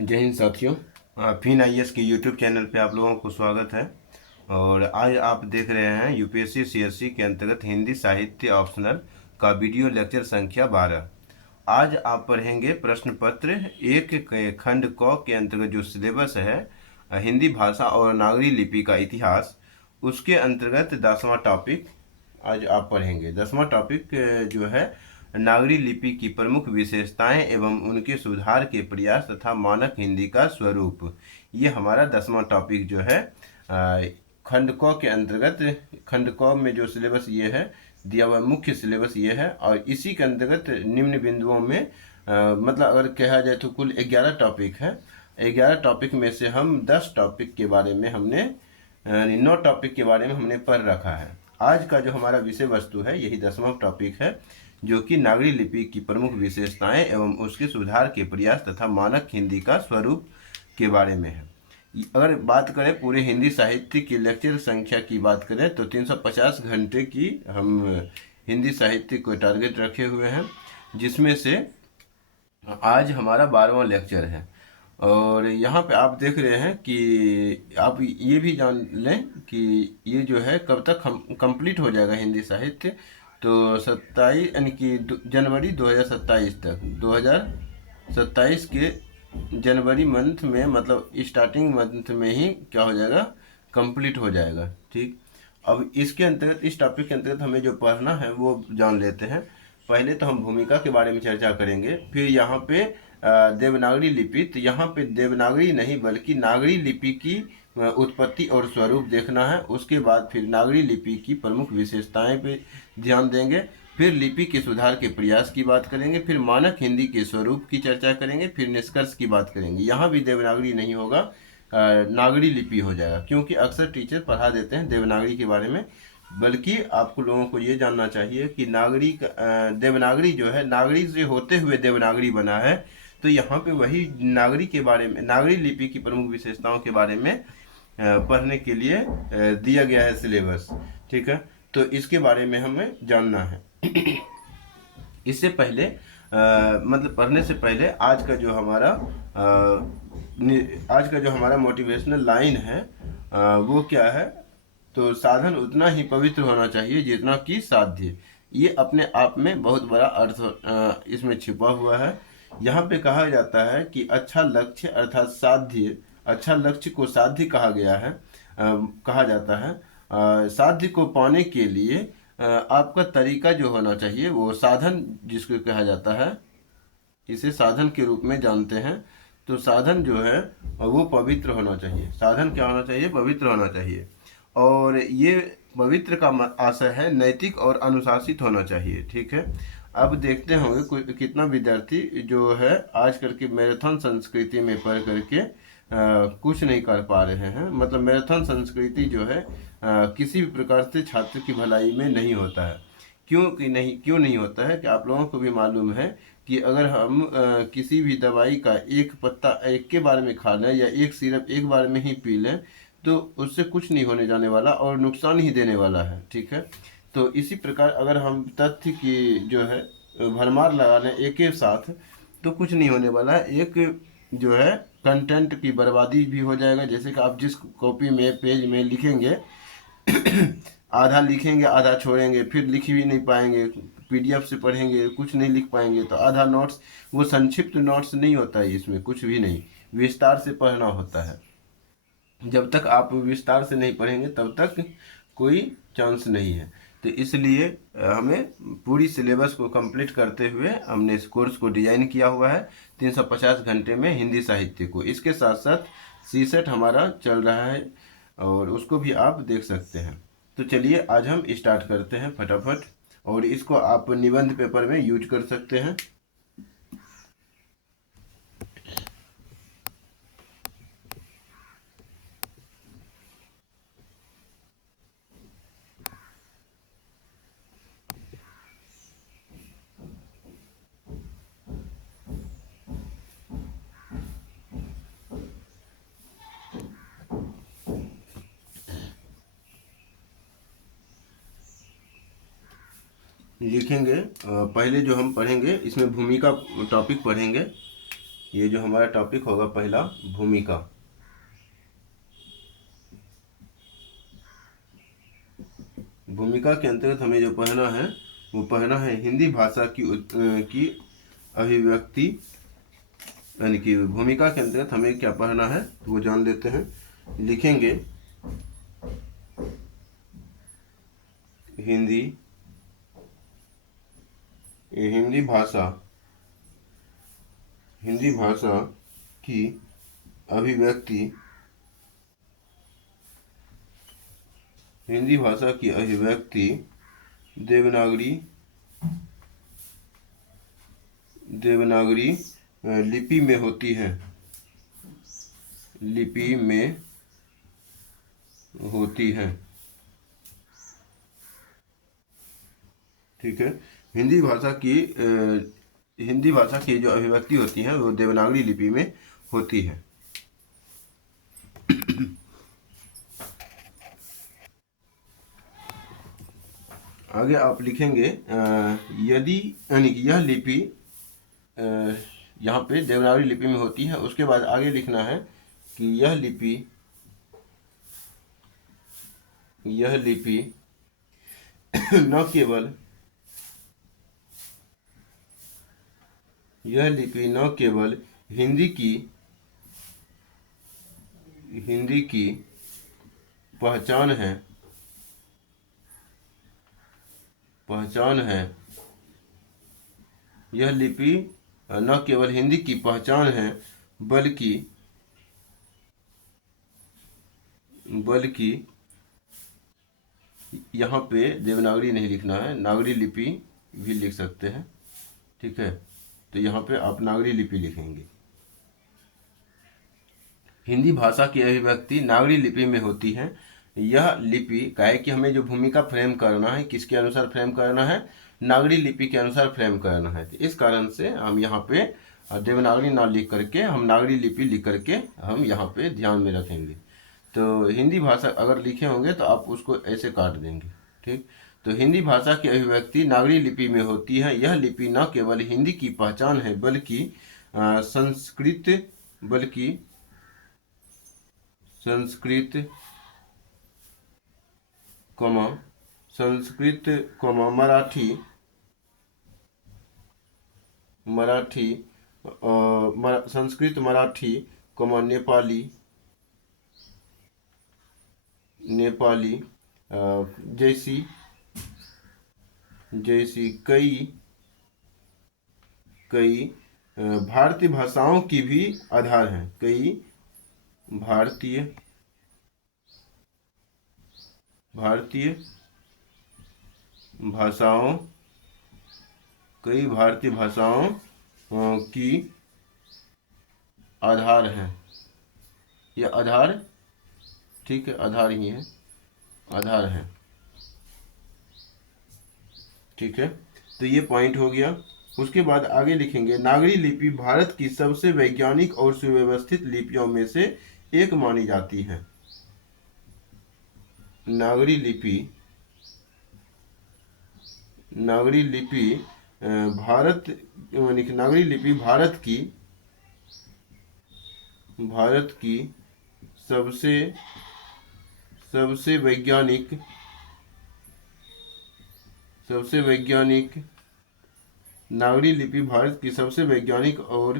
जय हिंद साथियों। Fin IAS के यूट्यूब चैनल पे आप लोगों को स्वागत है। और आज आप देख रहे हैं यूपीएससी सीएससी के अंतर्गत हिंदी साहित्य ऑप्शनल का वीडियो लेक्चर संख्या 12। आज आप पढ़ेंगे प्रश्न पत्र एक के खंड क के अंतर्गत जो सिलेबस है हिंदी भाषा और नागरी लिपि का इतिहास, उसके अंतर्गत 10वां टॉपिक आज आप पढ़ेंगे। 10वां टॉपिक जो है नागरी लिपि की प्रमुख विशेषताएं एवं उनके सुधार के प्रयास तथा मानक हिंदी का स्वरूप। ये हमारा 10वां टॉपिक जो है खंड क के अंतर्गत। खंड क में जो सिलेबस ये है दिया हुआ, मुख्य सिलेबस ये है। और इसी के अंतर्गत निम्न बिंदुओं में मतलब अगर कहा जाए तो कुल 11 टॉपिक है। 11 टॉपिक में से हम 10 टॉपिक के बारे में हमने 9 टॉपिक के बारे में हमने पढ़ रखा है। आज का जो हमारा विषय वस्तु है यही 10वां टॉपिक है, जो कि नागरी लिपि की प्रमुख विशेषताएं एवं उसके सुधार के प्रयास तथा मानक हिंदी का स्वरूप के बारे में है। अगर बात करें पूरे हिंदी साहित्य की लेक्चर संख्या की बात करें तो 350 घंटे की हम हिंदी साहित्य को टारगेट रखे हुए हैं, जिसमें से आज हमारा 12वां लेक्चर है। और यहाँ पे आप देख रहे हैं कि आप ये भी जान लें कि ये जो है कब तक हम कंप्लीट हो जाएगा हिंदी साहित्य। तो 27 यानी कि जनवरी 2027 तक, 2027 के जनवरी मंथ में, मतलब स्टार्टिंग मंथ में ही क्या हो जाएगा, कंप्लीट हो जाएगा। ठीक, अब इसके अंतर्गत, इस टॉपिक के अंतर्गत हमें जो पढ़ना है वो जान लेते हैं। पहले तो हम भूमिका के बारे में चर्चा करेंगे, फिर यहाँ पे देवनागरी लिपि। तो यहाँ पे देवनागरी नहीं बल्कि नागरी लिपि की उत्पत्ति और स्वरूप देखना है। उसके बाद फिर नागरी लिपि की प्रमुख विशेषताएं पे ध्यान देंगे, फिर लिपि के सुधार के प्रयास की बात करेंगे, फिर मानक हिंदी के स्वरूप की चर्चा करेंगे, फिर निष्कर्ष की बात करेंगे। यहाँ भी देवनागरी नहीं होगा, नागरी लिपि हो जाएगा, क्योंकि अक्सर टीचर पढ़ा देते हैं देवनागरी के बारे में। बल्कि आपको लोगों को ये जानना चाहिए कि देवनागरी जो है, नागरी से होते हुए देवनागरी बना है। तो यहाँ पे वही नागरी के बारे में, नागरी लिपि की प्रमुख विशेषताओं के बारे में पढ़ने के लिए दिया गया है सिलेबस। ठीक है, तो इसके बारे में हमें जानना है। इससे पहले मतलब पढ़ने से पहले आज का जो हमारा मोटिवेशनल लाइन है वो क्या है, तो साधन उतना ही पवित्र होना चाहिए जितना कि साध्य। ये अपने आप में बहुत बड़ा अर्थ इसमें छिपा हुआ है। यहाँ पे कहा जाता है कि अच्छा लक्ष्य अर्थात साध्य, अच्छा लक्ष्य को साध्य कहा गया है, कहा जाता है। साध्य को पाने के लिए आपका तरीका जो होना चाहिए वो साधन जिसको कहा जाता है, इसे साधन के रूप में जानते हैं। तो साधन जो है वो पवित्र होना चाहिए। साधन क्या होना चाहिए? पवित्र होना चाहिए। और ये पवित्र का आशय है नैतिक और अनुशासित होना चाहिए। ठीक है, अब देखते होंगे कितना विद्यार्थी जो है आज कल के मैराथन संस्कृति में पढ़ करके कुछ नहीं कर पा रहे हैं। मतलब मैराथन संस्कृति जो है किसी भी प्रकार से छात्र की भलाई में नहीं होता है। क्यों नहीं होता है कि आप लोगों को भी मालूम है कि अगर हम किसी भी दवाई का एक पत्ता एक के बार में खा लें या एक सिरप एक बार में ही पी लें तो उससे कुछ नहीं होने जाने वाला और नुकसान ही देने वाला है। ठीक है, तो इसी प्रकार अगर हम तथ्य की जो है भरमार लगा लें एक के साथ तो कुछ नहीं होने वाला है। एक जो है कंटेंट की बर्बादी भी हो जाएगा। जैसे कि आप जिस कॉपी में पेज में लिखेंगे आधा लिखेंगे आधा छोड़ेंगे, फिर लिख भी नहीं पाएंगे, पीडीएफ से पढ़ेंगे कुछ नहीं लिख पाएंगे। तो आधा नोट्स, वो संक्षिप्त नोट्स नहीं होता है, इसमें कुछ भी नहीं, विस्तार से पढ़ना होता है। जब तक आप विस्तार से नहीं पढ़ेंगे तब तक कोई चांस नहीं है। तो इसलिए हमें पूरी सिलेबस को कंप्लीट करते हुए हमने इस कोर्स को डिजाइन किया हुआ है 350 घंटे में हिंदी साहित्य को। इसके साथ साथ सीसेट हमारा चल रहा है और उसको भी आप देख सकते हैं। तो चलिए आज हम स्टार्ट करते हैं फटाफट, और इसको आप निबंध पेपर में यूज कर सकते हैं। लिखेंगे पहले जो हम पढ़ेंगे इसमें भूमिका टॉपिक पढ़ेंगे। ये जो हमारा टॉपिक होगा पहला, भूमिका। भूमिका के अंतर्गत हमें जो पढ़ना है वो पढ़ना है हिंदी भाषा की अभिव्यक्ति, यानी कि भूमिका के अंतर्गत हमें क्या पढ़ना है वो जान लेते हैं। लिखेंगे हिंदी हिंदी भाषा हिंदी भाषा की अभिव्यक्ति, हिंदी भाषा की अभिव्यक्ति देवनागरी देवनागरी लिपि में होती है, लिपि में होती है। ठीक है, हिंदी भाषा की जो अभिव्यक्ति होती है वो देवनागरी लिपि में होती है। आगे आप लिखेंगे यदि, यानी कि यह लिपि यहाँ पे देवनागरी लिपि में होती है। उसके बाद आगे लिखना है कि यह लिपि न केवल हिंदी की पहचान है, यह लिपि न केवल हिंदी की पहचान है बल्कि यहाँ पे देवनागरी नहीं लिखना है, नागरी लिपि भी लिख सकते हैं। ठीक है, तो यहाँ पे आप नागरी लिपि लिखेंगे। हिंदी भाषा की अभिव्यक्ति नागरी लिपि में होती है। यह लिपि का है कि हमें जो भूमिका फ्रेम करना है किसके अनुसार फ्रेम करना है, नागरी लिपि के अनुसार फ्रेम करना है। तो इस कारण से हम यहाँ पे देवनागरी ना लिख करके हम नागरी लिपि लिख करके हम यहाँ पे ध्यान में रखेंगे। तो हिंदी भाषा अगर लिखे होंगे तो आप उसको ऐसे काट देंगे। ठीक, तो हिंदी भाषा की अभिव्यक्ति नागरी लिपि में होती है। यह लिपि न केवल हिंदी की पहचान है बल्कि संस्कृत मराठी नेपाली जैसी कई भारतीय भाषाओं की भी आधार है। कई भारतीय भाषाओं की आधार है। ये आधार, ठीक है, आधार ही है, आधार है। ठीक है, तो ये पॉइंट हो गया। उसके बाद आगे लिखेंगे नागरी लिपि भारत की सबसे वैज्ञानिक और सुव्यवस्थित लिपियों में से एक मानी जाती है। नागरी लिपि भारत की सबसे वैज्ञानिक नागरी लिपि भारत की सबसे वैज्ञानिक और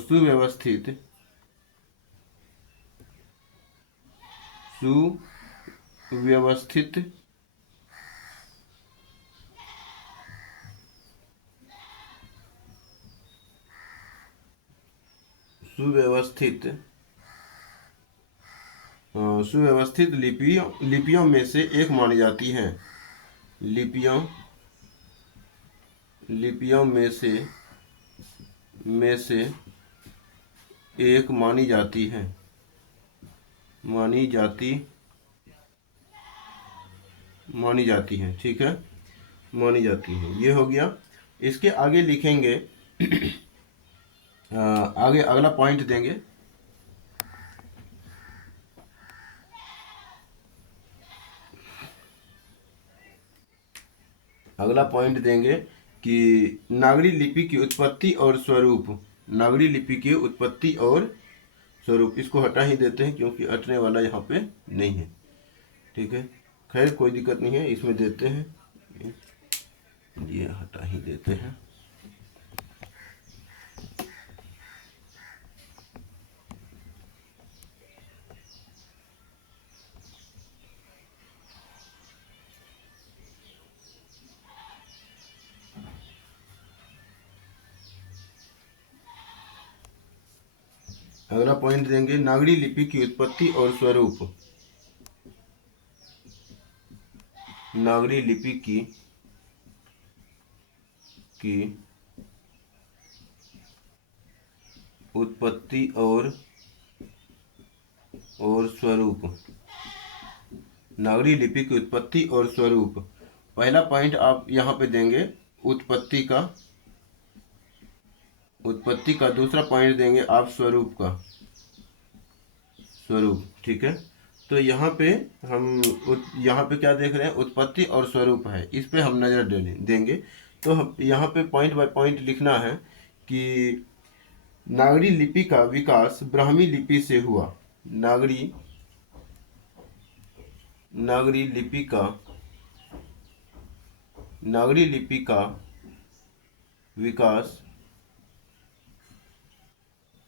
सुव्यवस्थित सुव्यवस्थित लिपियों में से एक मानी जाती है। लिपियों में से एक मानी जाती है। ठीक है, मानी जाती है, ये हो गया। इसके आगे लिखेंगे आगे अगला पॉइंट देंगे। अगला पॉइंट देंगे कि नागरी लिपि की उत्पत्ति और स्वरूप, नागरी लिपि की उत्पत्ति और स्वरूप, इसको हटा ही देते हैं क्योंकि हटने वाला यहाँ पे नहीं है। ठीक है, खैर कोई दिक्कत नहीं है, इसमें देते हैं, ये हटा ही देते हैं। अगला पॉइंट देंगे नागरी लिपि की उत्पत्ति और स्वरूप। नागरी लिपि की उत्पत्ति और स्वरूप। नागरी लिपि की उत्पत्ति और स्वरूप, पहला पॉइंट आप यहाँ पे देंगे उत्पत्ति का, दूसरा पॉइंट देंगे आप स्वरूप का, स्वरूप। ठीक है, तो यहाँ पे हम यहाँ पे क्या देख रहे हैं, उत्पत्ति और स्वरूप है, इस पे हम नज़र देंगे। तो हम यहाँ पे पॉइंट बाय पॉइंट लिखना है कि नागरी लिपि का विकास ब्राह्मी लिपि से हुआ। नागरी लिपि का विकास,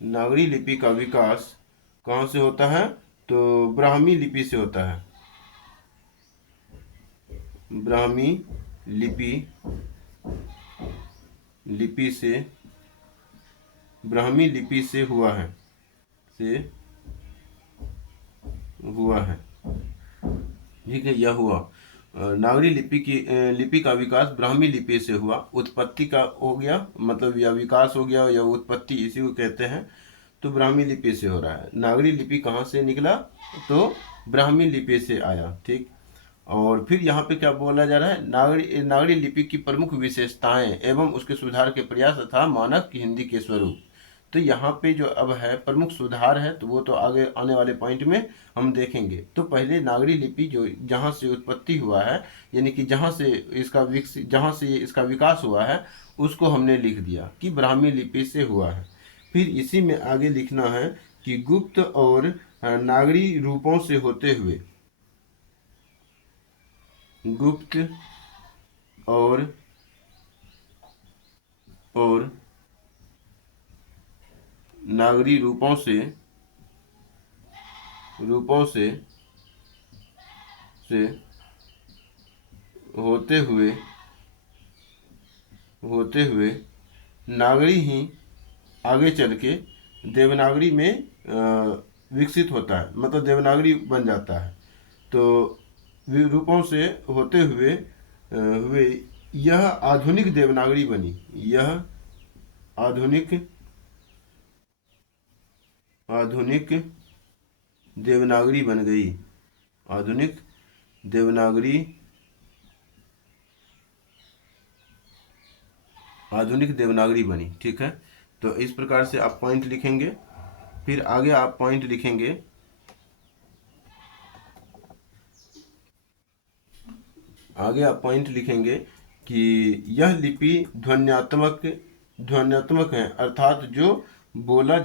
नागरी लिपि का विकास कहाँ से होता है, तो ब्राह्मी लिपि से होता है। ब्राह्मी लिपि से, ब्राह्मी लिपि से हुआ है, ठीक है, यह हुआ। नागरी लिपि का विकास ब्राह्मी लिपि से हुआ। उत्पत्ति का हो गया, मतलब या विकास हो गया या उत्पत्ति, इसी को कहते हैं। तो ब्राह्मी लिपि से हो रहा है। नागरी लिपि कहाँ से निकला, तो ब्राह्मी लिपि से आया। ठीक, और फिर यहाँ पे क्या बोला जा रहा है, नागरी लिपि की प्रमुख विशेषताएं एवं उसके सुधार के प्रयास तथा मानक हिंदी के स्वरूप। तो यहाँ पे जो अब है प्रमुख सुधार है, तो वो तो आगे आने वाले पॉइंट में हम देखेंगे। तो पहले नागरी लिपि जो जहाँ से उत्पत्ति हुआ है, यानी कि जहाँ से इसका विकास हुआ है, उसको हमने लिख दिया कि ब्राह्मी लिपि से हुआ है। फिर इसी में आगे लिखना है कि गुप्त और नागरी रूपों से होते हुए, गुप्त और नागरी रूपों से होते हुए नागरी ही आगे चल के देवनागरी में विकसित होता है, मतलब देवनागरी बन जाता है। तो रूपों से होते हुए यह आधुनिक देवनागरी बनी। यह आधुनिक देवनागरी बन गई। आधुनिक देवनागरी बनी। ठीक है, तो इस प्रकार से आप पॉइंट लिखेंगे। फिर आगे आप पॉइंट लिखेंगे, कि यह लिपि ध्वन्यात्मक है, अर्थात जो बोला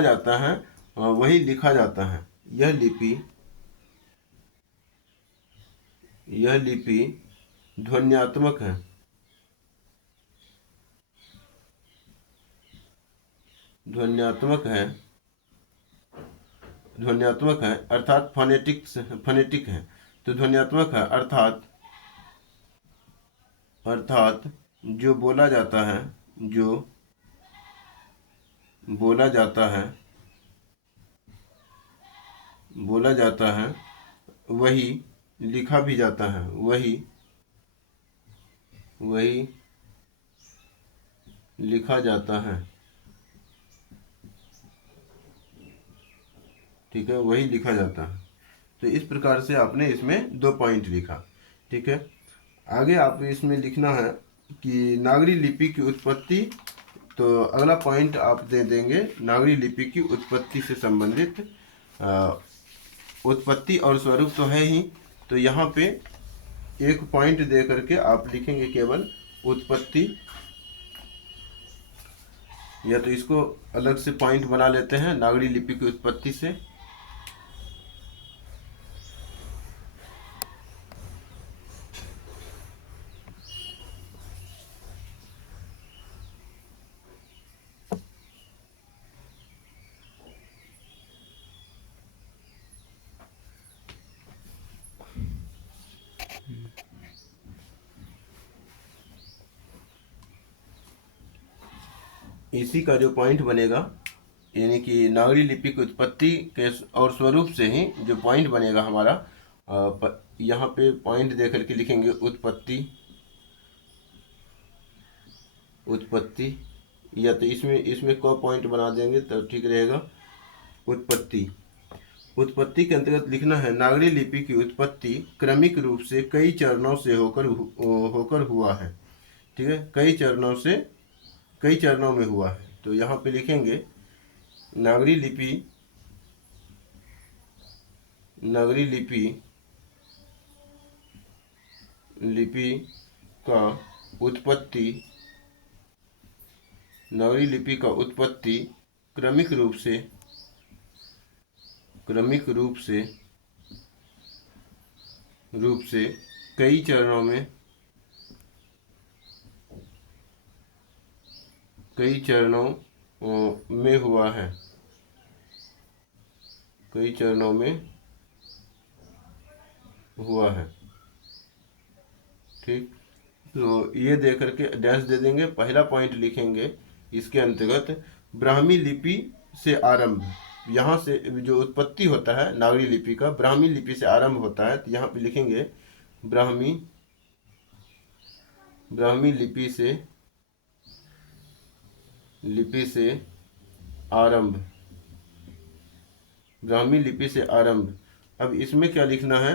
जाता है वही लिखा जाता है। यह लिपि ध्वन्यात्मक है, अर्थात फनेटिक है। तो ध्वन्यात्मक है अर्थात जो बोला जाता है वही लिखा भी जाता है, वही लिखा जाता है। ठीक है, वही लिखा जाता है। तो इस प्रकार से आपने इसमें 2 पॉइंट लिखा। ठीक है, आगे आप इसमें लिखना है कि नागरी लिपि की उत्पत्ति। तो अगला पॉइंट आप दे देंगे नागरी लिपि की उत्पत्ति से संबंधित। उत्पत्ति और स्वरूप तो है ही, तो यहाँ पे एक पॉइंट दे करके आप लिखेंगे केवल उत्पत्ति, या तो इसको अलग से पॉइंट बना लेते हैं नागरी लिपि की उत्पत्ति से। इसी का जो पॉइंट बनेगा, यानी कि नागरी लिपि की उत्पत्ति के और स्वरूप से ही जो पॉइंट बनेगा हमारा, यहाँ पे पॉइंट दे करके लिखेंगे उत्पत्ति, उत्पत्ति, या तो इसमें को पॉइंट बना देंगे तो ठीक रहेगा। उत्पत्ति, उत्पत्ति के अंतर्गत लिखना है नागरी लिपि की उत्पत्ति क्रमिक रूप से कई चरणों से होकर हुआ है। ठीक है, कई चरणों में हुआ है। तो यहाँ पे लिखेंगे नागरी लिपि का उत्पत्ति, नागरी लिपि का उत्पत्ति क्रमिक रूप से कई चरणों में हुआ है, कई चरणों में हुआ है। ठीक, तो ये दे करके डैश दे देंगे। पहला पॉइंट लिखेंगे इसके अंतर्गत ब्राह्मी लिपि से आरंभ, यहाँ से जो उत्पत्ति होता है नागरी लिपि का ब्राह्मी लिपि से आरंभ होता है। तो यहाँ पे लिखेंगे ब्राह्मी लिपि से आरंभ, ब्राह्मी लिपि से आरंभ। अब इसमें क्या लिखना है,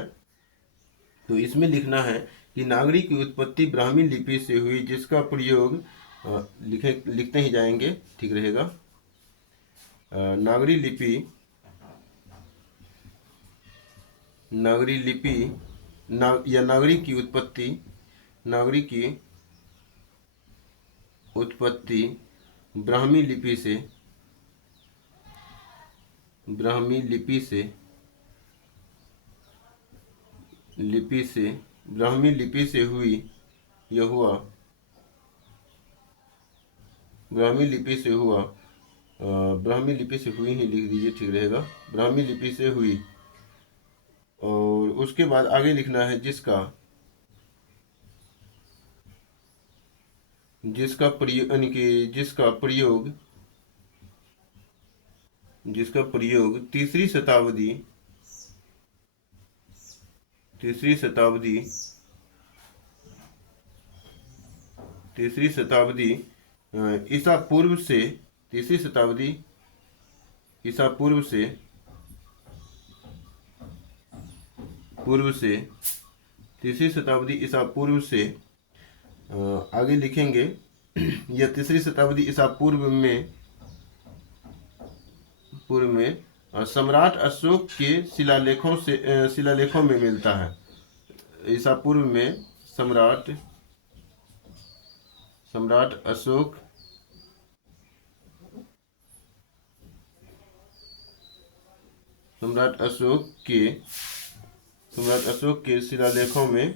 तो इसमें लिखना है कि नागरी की उत्पत्ति ब्राह्मी लिपि से हुई जिसका प्रयोग लिखते ही जाएंगे, ठीक रहेगा। नागरी लिपि या नागरी की उत्पत्ति ब्राह्मी लिपि से हुई, यह हुआ ब्राह्मी लिपि से हुआ, ब्राह्मी लिपि से हुई ही लिख दीजिए, ठीक रहेगा। ब्राह्मी लिपि से हुई, और उसके बाद आगे लिखना है जिसका प्रयोग तीसरी शताब्दी ईसा पूर्व से, तीसरी शताब्दी ईसा पूर्व से आगे लिखेंगे या तीसरी शताब्दी ईसा पूर्व में सम्राट अशोक के शिलालेखों में मिलता है। ईसा पूर्व में सम्राट अशोक के शिलालेखों में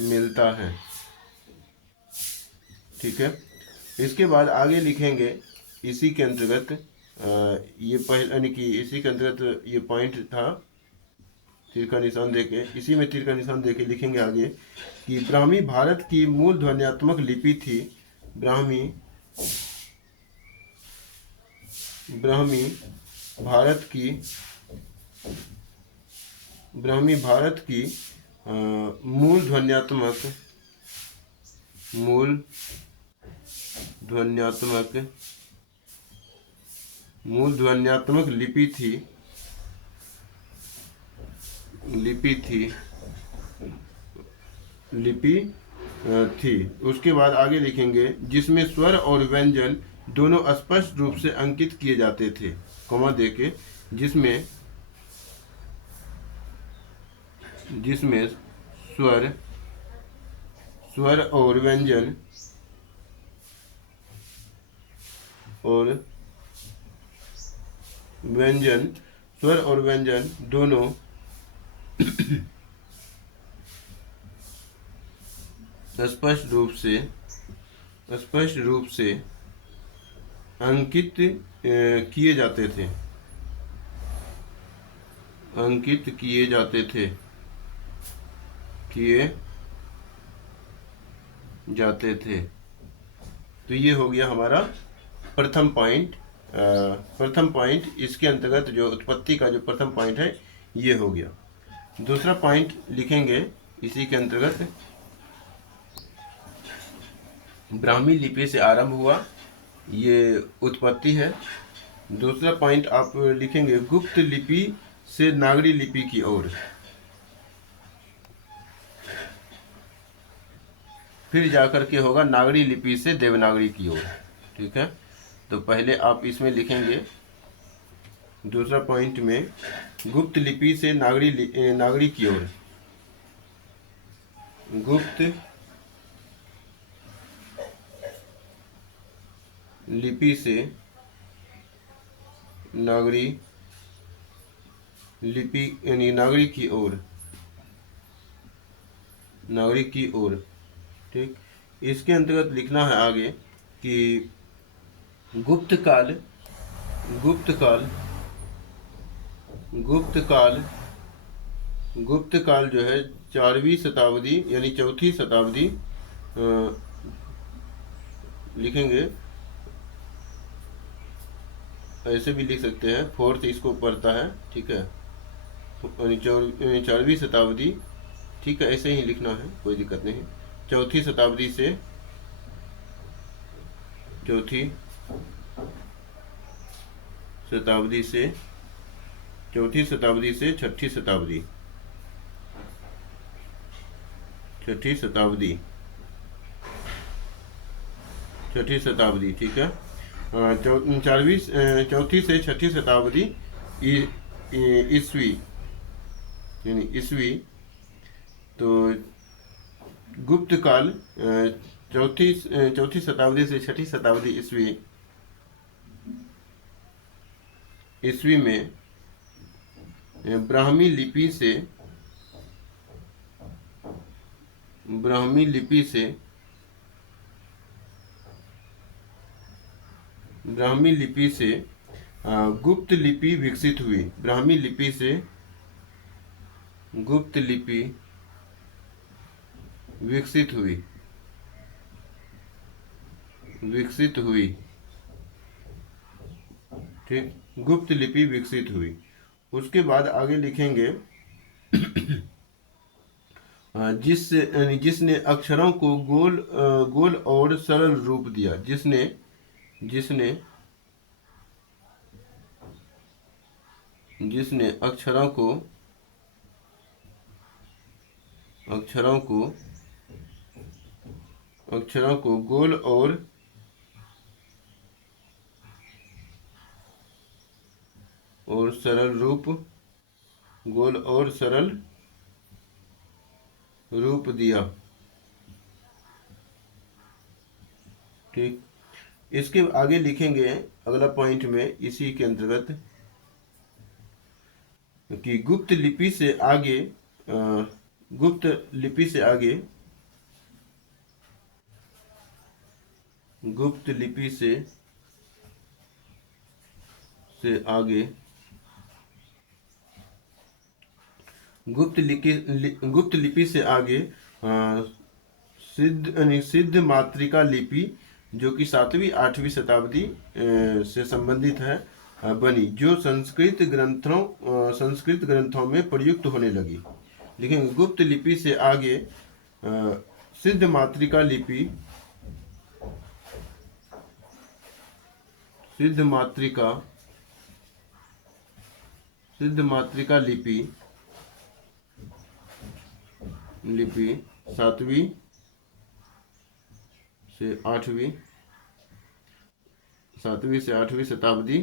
मिलता है, ठीक है। इसके बाद आगे लिखेंगे इसी के अंतर्गत, ये पहले यानी कि इसी के अंतर्गत ये पॉइंट था, तीर का निशान देके, इसी में तीर का निशान देके लिखेंगे आगे कि ब्राह्मी भारत की मूल ध्वन्यात्मक लिपि थी। ब्राह्मी भारत की मूल ध्वन्यात्मक लिपि थी। उसके बाद आगे लिखेंगे जिसमें स्वर और व्यंजन दोनों स्पष्ट रूप से अंकित किए जाते थे, कॉमा देके, जिसमें जिसमें स्वर स्वर और व्यंजन और व्यंजन स्वर और व्यंजन दोनों स्पष्ट रूप से अंकित किए जाते थे, अंकित किए जाते थे किए जाते थे। तो ये हो गया हमारा प्रथम पॉइंट। प्रथम पॉइंट, इसके अंतर्गत जो उत्पत्ति का जो प्रथम पॉइंट है ये हो गया। दूसरा पॉइंट लिखेंगे इसी के अंतर्गत, ब्राह्मी लिपि से आरंभ हुआ, ये उत्पत्ति है। दूसरा पॉइंट आप लिखेंगे गुप्त लिपि से नागरी लिपि की ओर, फिर जाकर के होगा नागरी लिपि से देवनागरी की ओर। ठीक है, तो पहले आप इसमें लिखेंगे दूसरा पॉइंट में गुप्त लिपि से नागरी की ओर, गुप्त लिपि से नागरी लिपि यानी नागरी की ओर, नागरी की ओर। ठीक, इसके अंतर्गत लिखना है आगे कि गुप्त काल गुप्त काल गुप्त काल गुप्त काल जो है 4वीं शताब्दी यानी चौथी शताब्दी लिखेंगे, ऐसे भी लिख सकते हैं, फोर्थ इसको पढ़ता है। ठीक है, 4वीं शताब्दी, ठीक है, ऐसे ही लिखना है, कोई दिक्कत नहीं। चौथी शताब्दी से चौथी शताब्दी से चौथी शताब्दी से छठी शताब्दी, छठी शताब्दी, छठी शताब्दी। ठीक है, चौथी से छठी शताब्दी ईस्वी यानी ईस्वी। तो गुप्त काल चौथी शताब्दी से छठी शताब्दी ईस्वी में ब्राह्मी लिपि से गुप्त लिपि विकसित हुई। ब्राह्मी लिपि से गुप्त लिपि विकसित हुई। ठीक, गुप्त लिपि विकसित हुई। उसके बाद आगे लिखेंगे जिसने अक्षरों को गोल और सरल रूप दिया, जिसने अक्षरों को गोल और सरल रूप दिया। ठीक, इसके आगे लिखेंगे अगला पॉइंट में इसी के अंतर्गत कि गुप्त लिपि से आगे गुप्त लिपि से आगे गुप्त लिपि से आगे सिद्ध मातृका लिपि, जो कि 7वीं 8वीं शताब्दी से संबंधित है, बनी, जो संस्कृत ग्रंथों में प्रयुक्त होने लगी। लेकिन गुप्त लिपि से आगे सिद्ध मातृका लिपि लिपि 7वीं से 7वीं से 8वीं शताब्दी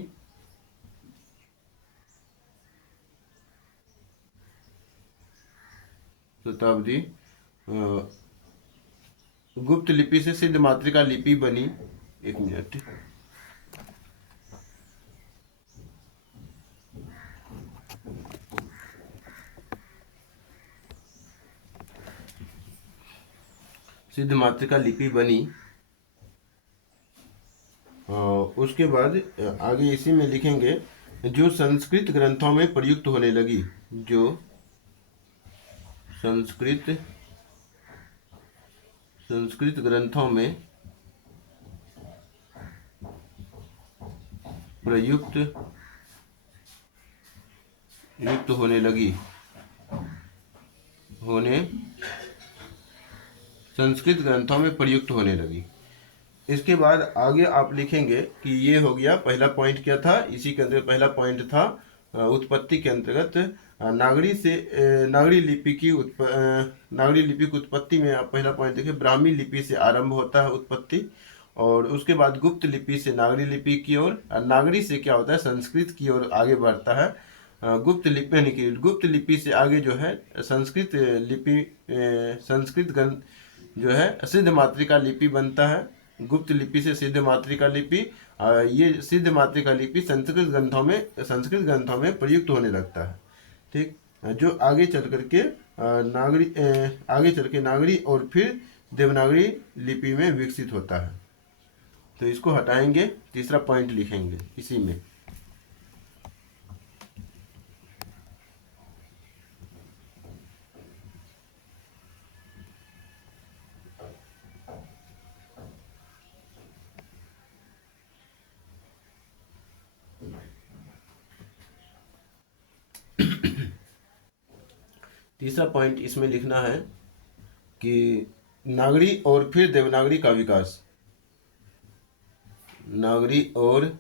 गुप्त लिपि से सिद्ध मातृका लिपि बनी। एक मिनट। सिद्ध मातृका लिपि बनी। उसके बाद आगे इसी में लिखेंगे जो संस्कृत ग्रंथों में प्रयुक्त होने लगी। जो संस्कृत ग्रंथों में प्रयुक्त होने लगी। संस्कृत ग्रंथों में प्रयुक्त होने लगी। इसके बाद आगे आप लिखेंगे कि ये हो गया पहला पॉइंट। क्या था इसी के अंतर्गत? पहला पॉइंट था उत्पत्ति के अंतर्गत नागरी लिपि की उत्पत्ति में आप पहला पॉइंट देखिए, ब्राह्मी लिपि से आरंभ होता है उत्पत्ति, और उसके बाद गुप्त लिपि से नागरी लिपि की ओर, नागरी से क्या होता है संस्कृत की ओर आगे बढ़ता है। गुप्त लिपि से आगे जो है संस्कृत ग्रंथ जो है सिद्ध मातृका लिपि बनता है। गुप्त लिपि से सिद्ध मातृका लिपि, ये सिद्ध मातृका लिपि संस्कृत ग्रंथों में प्रयुक्त होने लगता है। ठीक, जो आगे चल करके नागरी और फिर देवनागरी लिपि में विकसित होता है। तो इसको हटाएंगे, तीसरा पॉइंट लिखेंगे इसी में। तीसरा पॉइंट इसमें लिखना है कि नागरी और फिर देवनागरी का विकास। नागरी और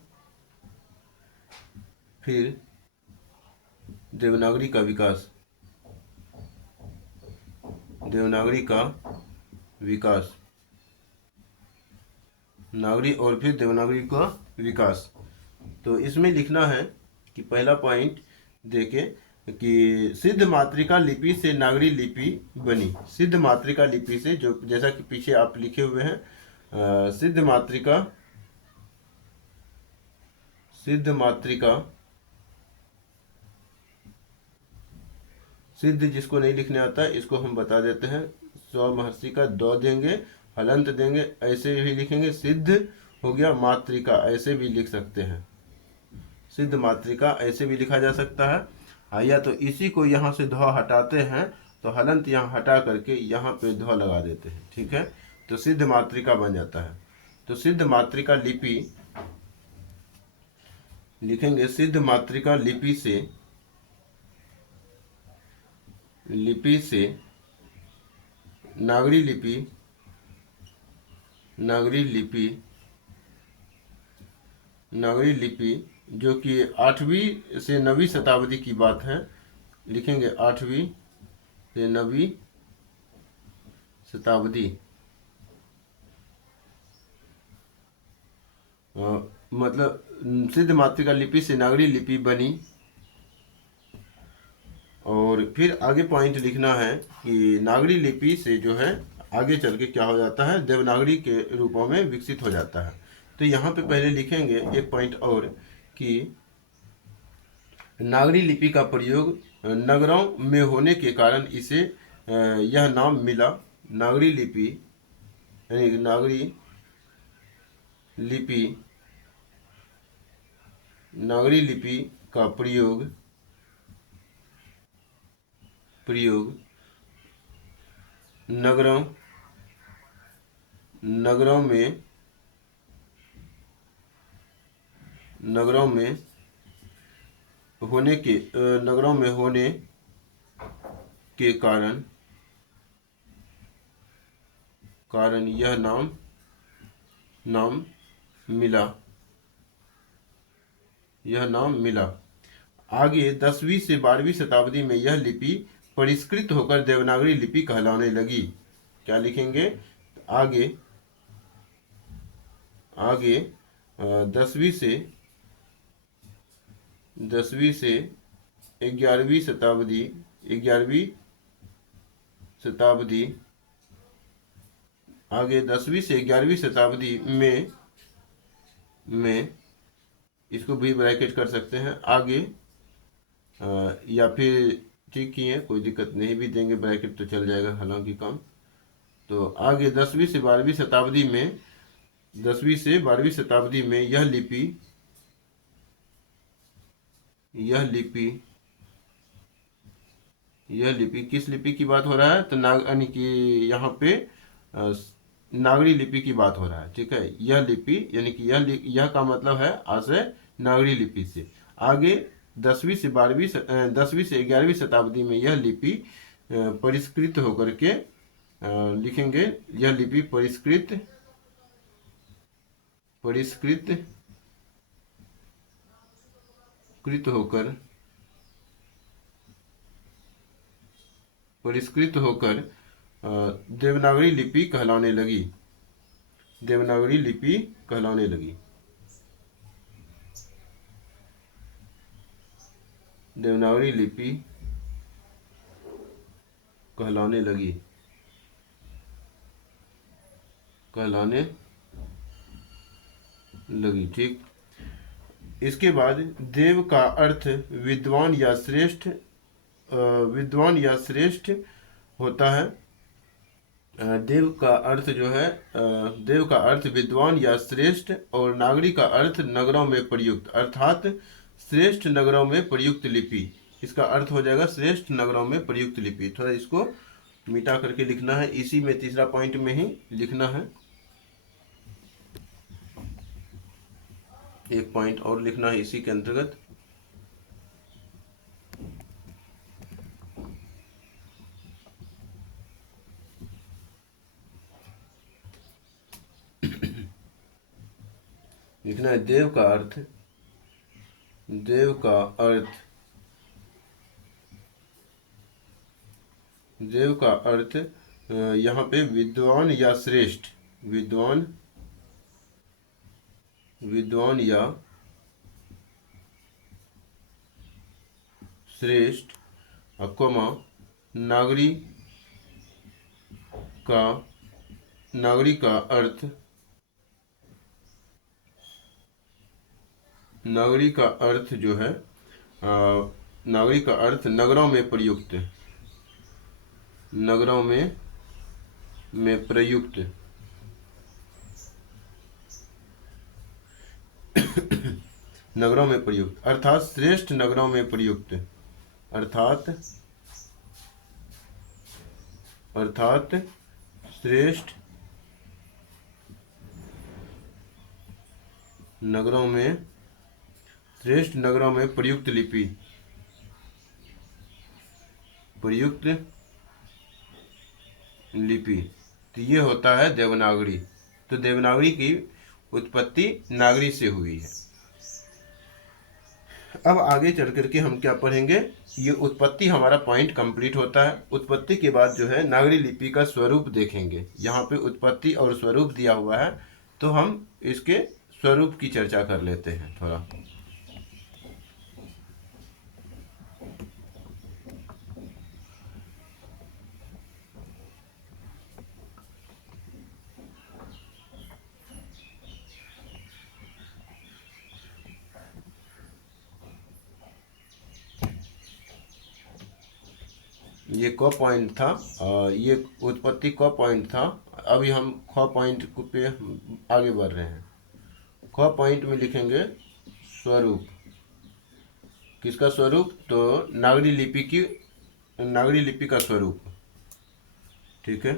फिर देवनागरी का विकास। देवनागरी का विकास। नागरी और फिर देवनागरी का विकास। तो इसमें लिखना है कि पहला पॉइंट देखें कि सिद्ध मातृका लिपि से नागरी लिपि बनी। सिद्ध मातृका लिपि से, जो जैसा कि पीछे आप लिखे हुए हैं, सिद्ध जिसको नहीं लिखने आता इसको हम बता देते हैं, स्व महर्षि का द देंगे, हलंत देंगे, ऐसे भी लिखेंगे। सिद्ध हो गया मातृका, ऐसे भी लिख सकते हैं। सिद्ध मातृका ऐसे भी लिखा जा सकता है। या तो इसी को यहाँ से ध हटाते हैं तो हलंत यहाँ हटा करके यहाँ पे ध लगा देते हैं। ठीक है, तो सिद्ध मातृका बन जाता है। तो सिद्ध मातृका लिपि लिखेंगे। सिद्ध मातृका लिपि से नागरी लिपि जो कि 8वीं से 9वीं शताब्दी की बात है, लिखेंगे 8वीं से 9वीं शताब्दी। मतलब सिद्ध मातृका लिपि से नागरी लिपि बनी। और फिर आगे पॉइंट लिखना है कि नागरी लिपि से जो है आगे चल के क्या हो जाता है, देवनागरी के रूपों में विकसित हो जाता है। तो यहाँ पे पहले लिखेंगे एक पॉइंट और कि नागरी लिपि का प्रयोग नगरों में होने के कारण इसे यह नाम मिला। नागरी लिपि यानी नागरी लिपि का प्रयोग नगरों में होने के कारण यह नाम मिला। आगे 10वीं से 12वीं शताब्दी में यह लिपि परिष्कृत होकर देवनागरी लिपि कहलाने लगी। क्या लिखेंगे आगे? आगे 10वीं से 11वीं शताब्दी 11वीं शताब्दी आगे 10वीं से 11वीं शताब्दी में इसको भी ब्रैकेट कर सकते हैं आगे, या फिर ठीक ही है, कोई दिक्कत नहीं भी देंगे ब्रैकेट तो चल जाएगा हालांकि काम। तो आगे 10वीं से 12वीं शताब्दी में 10वीं से 12वीं शताब्दी में यह लिपि किस लिपि की बात हो रहा है? तो यानी कि यहाँ पे नागरी लिपि की बात हो रहा है। ठीक है, यह लिपि यानी कि यह का मतलब है आशय नागरी लिपि से। आगे 10वीं से 11वीं शताब्दी में यह लिपि परिष्कृत होकर के लिखेंगे, यह लिपि परिष्कृत होकर देवनागरी लिपि कहलाने लगी। देवनागरी लिपि कहलाने लगी। देवनागरी लिपि कहलाने लगी। ठीक। इसके बाद देव का अर्थ विद्वान या श्रेष्ठ होता है। देव का अर्थ जो है देव का अर्थ विद्वान या श्रेष्ठ, और नागरी का अर्थ नगरों में प्रयुक्त, अर्थात श्रेष्ठ नगरों में प्रयुक्त लिपि। इसका अर्थ हो जाएगा श्रेष्ठ नगरों में प्रयुक्त लिपि। थोड़ा इसको मिटा करके लिखना है, इसी में तीसरा पॉइंट में ही लिखना है। एक पॉइंट और लिखना है इसी के अंतर्गत। लिखना है देव का अर्थ यहाँ पे विद्वान या श्रेष्ठ, विद्वान या श्रेष्ठ, कॉमा नागरी का अर्थ जो है नागरी का अर्थ नगरों में प्रयुक्त, नगरों में प्रयुक्त नगरों में प्रयुक्त, अर्थात श्रेष्ठ नगरों में प्रयुक्त, अर्थात श्रेष्ठ नगरों में प्रयुक्त लिपि, तो ये होता है देवनागरी। तो देवनागरी की उत्पत्ति नागरी से हुई है। अब आगे चल करके हम क्या पढ़ेंगे, ये उत्पत्ति हमारा पॉइंट कंप्लीट होता है। उत्पत्ति के बाद जो है नागरी लिपि का स्वरूप देखेंगे। यहाँ पे उत्पत्ति और स्वरूप दिया हुआ है, तो हम इसके स्वरूप की चर्चा कर लेते हैं थोड़ा। ये क पॉइंट था, ये उत्पत्ति क पॉइंट था। अभी हम ख पॉइंट पे आगे बढ़ रहे हैं। ख पॉइंट में लिखेंगे स्वरूप। किसका स्वरूप? तो नागरी लिपि का स्वरूप। ठीक है,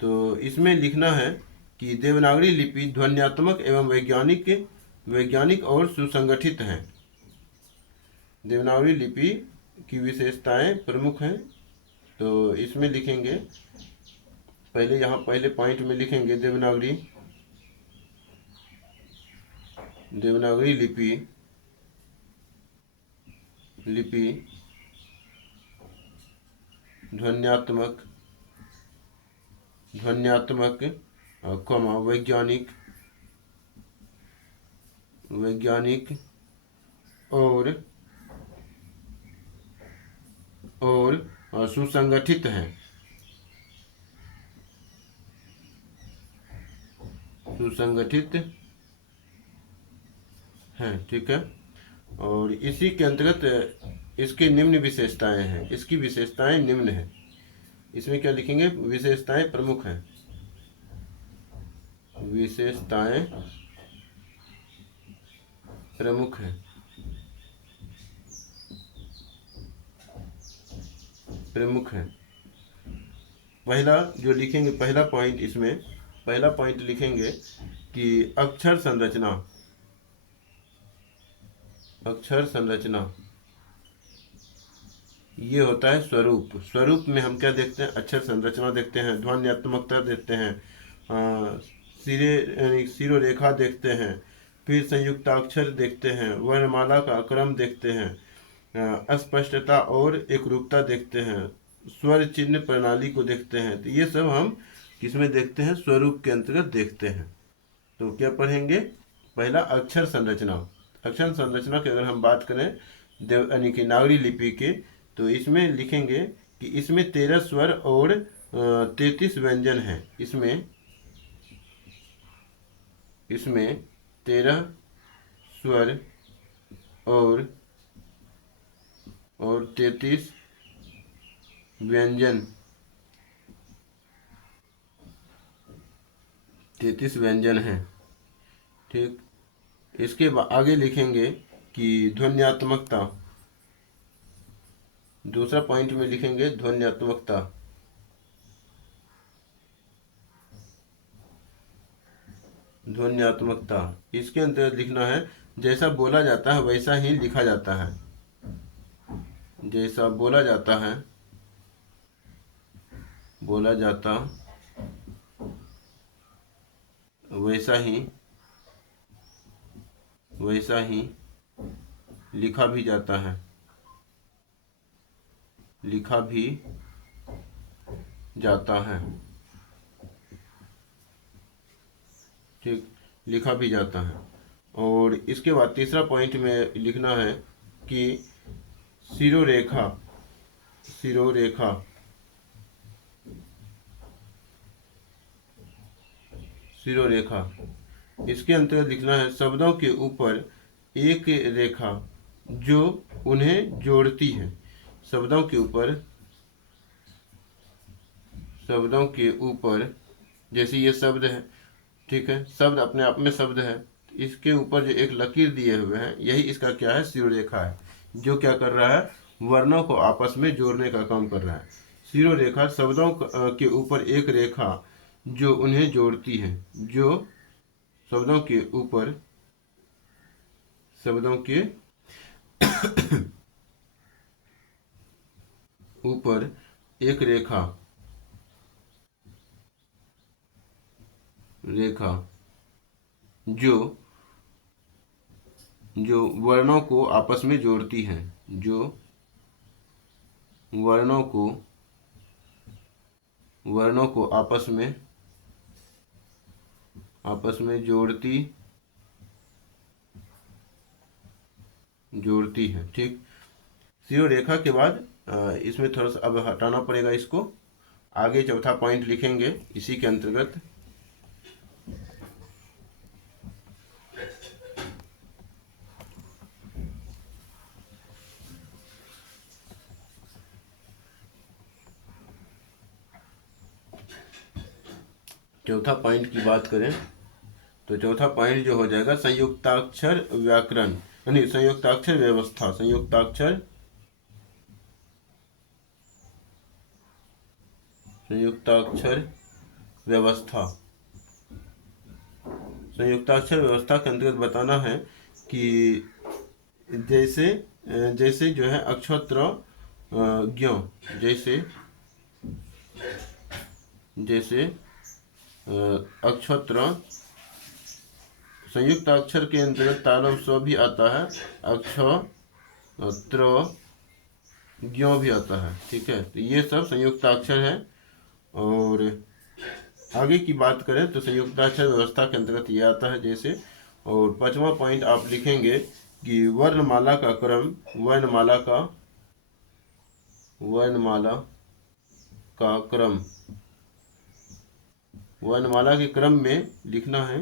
तो इसमें लिखना है कि देवनागरी लिपि ध्वन्यात्मक एवं वैज्ञानिक और सुसंगठित है। देवनागरी लिपि की विशेषताएं प्रमुख हैं। तो इसमें लिखेंगे पहले पॉइंट में लिखेंगे देवनागरी लिपि ध्वन्यात्मक वैज्ञानिक वैज्ञानिक और सुसंगठित हैं। सुसंगठित हैं, ठीक है। और इसी के अंतर्गत इसकी निम्न विशेषताएं हैं। इसकी विशेषताएं निम्न हैं। इसमें क्या लिखेंगे? विशेषताएं प्रमुख हैं। विशेषताएं प्रमुख हैं। प्रमुख हैं। पहला जो लिखेंगे, पहला पॉइंट, इसमें पहला पॉइंट लिखेंगे कि अक्षर संरचना। अक्षर संरचना ये होता है स्वरूप। स्वरूप में हम क्या देखते हैं? अक्षर संरचना देखते हैं, ध्वन्यात्मकता देखते हैं, सिरे यानी सिरोरेखा देखते हैं, फिर संयुक्ताक्षर देखते हैं, वर्णमाला का क्रम देखते हैं, अस्पष्टता और एकरूपता देखते हैं, स्वर चिन्ह प्रणाली को देखते हैं। तो ये सब हम किसमें देखते हैं? स्वरूप के अंतर्गत देखते हैं। तो क्या पढ़ेंगे? पहला अक्षर संरचना। अक्षर संरचना की अगर हम बात करें यानी कि नागरी लिपि के, तो इसमें लिखेंगे कि इसमें 13 स्वर और 33 व्यंजन हैं। इसमें 13 स्वर और 33 व्यंजन 33 व्यंजन हैं, ठीक। इसके आगे लिखेंगे कि ध्वन्यात्मकता। दूसरा पॉइंट में लिखेंगे ध्वन्यात्मकता। ध्वन्यात्मकता इसके अंतर्गत लिखना है जैसा बोला जाता है वैसा ही लिखा जाता है। जैसा बोला जाता है, बोला जाता वैसा ही लिखा भी जाता है। लिखा भी जाता है, ठीक, लिखा भी जाता है। और इसके बाद तीसरा पॉइंट में लिखना है कि सिरोरेखा। सिरोरेखा सिरोरेखा इसके अंतर्गत लिखना है शब्दों के ऊपर एक रेखा जो उन्हें जोड़ती है। शब्दों के ऊपर जैसे ये शब्द है, ठीक है, शब्द अपने आप में शब्द है, इसके ऊपर जो एक लकीर दिए हुए हैं, यही इसका क्या है? सिरोरेखा है, जो क्या कर रहा है? वर्णों को आपस में जोड़ने का काम कर रहा है। सिरोरेखा शब्दों के ऊपर एक रेखा जो उन्हें जोड़ती है। जो शब्दों के ऊपर ऊपर एक रेखा जो वर्णों को आपस में जोड़ती है। जो वर्णों को आपस में जोड़ती है, ठीक। सिरोरेखा के बाद इसमें थोड़ा सा अब हटाना पड़ेगा इसको। आगे चौथा पॉइंट लिखेंगे इसी के अंतर्गत। चौथा पॉइंट की बात करें तो चौथा पॉइंट जो हो जाएगा संयुक्ताक्षर व्याकरण, यानी संयुक्ताक्षर व्यवस्था। संयुक्ताक्षर व्यवस्था। संयुक्ताक्षर व्यवस्था के अंतर्गत बताना है कि जैसे जो है अक्षत्र ज्ञ, जैसे अक्षत्र संयुक्त अक्षर के अंतर्गत तालव स्व भी आता है, अक्षत्र ज्ञ भी आता है, ठीक है। तो ये सब संयुक्ताक्षर है। और आगे की बात करें तो संयुक्ताक्षर व्यवस्था के अंतर्गत ये आता है जैसे, और पांचवा पॉइंट आप लिखेंगे कि वर्णमाला का क्रम, वर्णमाला का क्रम, वर्णमाला के क्रम में लिखना है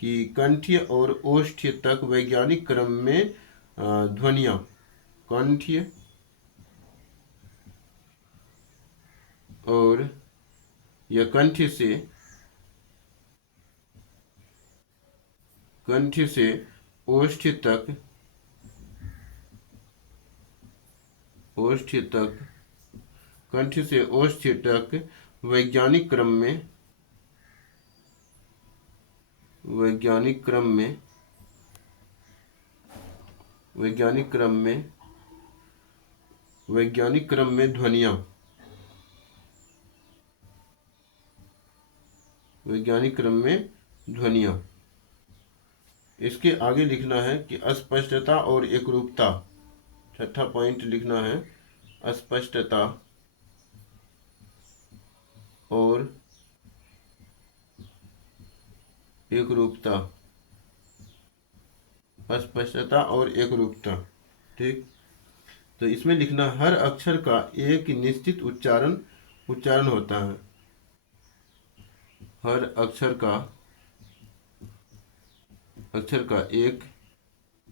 कि कंठ्य और ओष्ठ्य तक वैज्ञानिक क्रम में ध्वनियाँ, कंठ्य और या कंठ्य से ओष्ठ्य तक, कंठ से ओष्ठ्य तक वैज्ञानिक क्रम में, वैज्ञानिक क्रम में ध्वनियाँ, वैज्ञानिक क्रम में ध्वनियाँ। इसके आगे लिखना है कि अस्पष्टता और एकरूपता, छठा पॉइंट लिखना है अस्पष्टता और एकरूपता, अस्पष्टता और एकरूपता। ठीक, तो इसमें लिखना हर अक्षर का एक निश्चित उच्चारण होता है, हर अक्षर का एक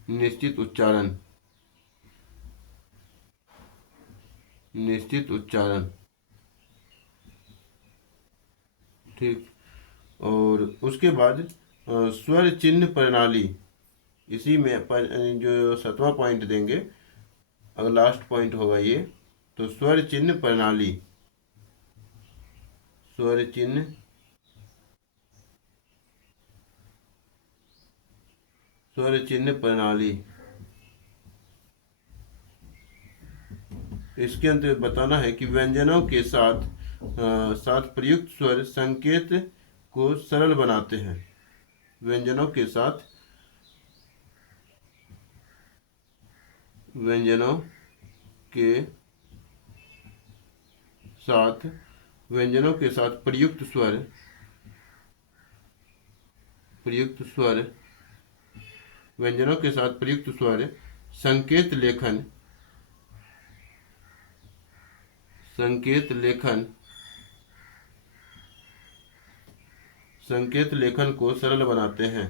निश्चित उच्चारण। ठीक, और उसके बाद स्वर चिन्ह प्रणाली, इसी में जो सातवां पॉइंट देंगे, अगर लास्ट पॉइंट होगा ये, तो स्वर चिन्ह प्रणाली, स्वर चिन्ह प्रणाली। इसके अंतर्गत बताना है कि व्यंजनों के साथ प्रयुक्त स्वर संकेत को सरल बनाते हैं, व्यंजनों के साथ प्रयुक्त स्वर व्यंजनों के साथ प्रयुक्त स्वर संकेत लेखन को सरल बनाते हैं।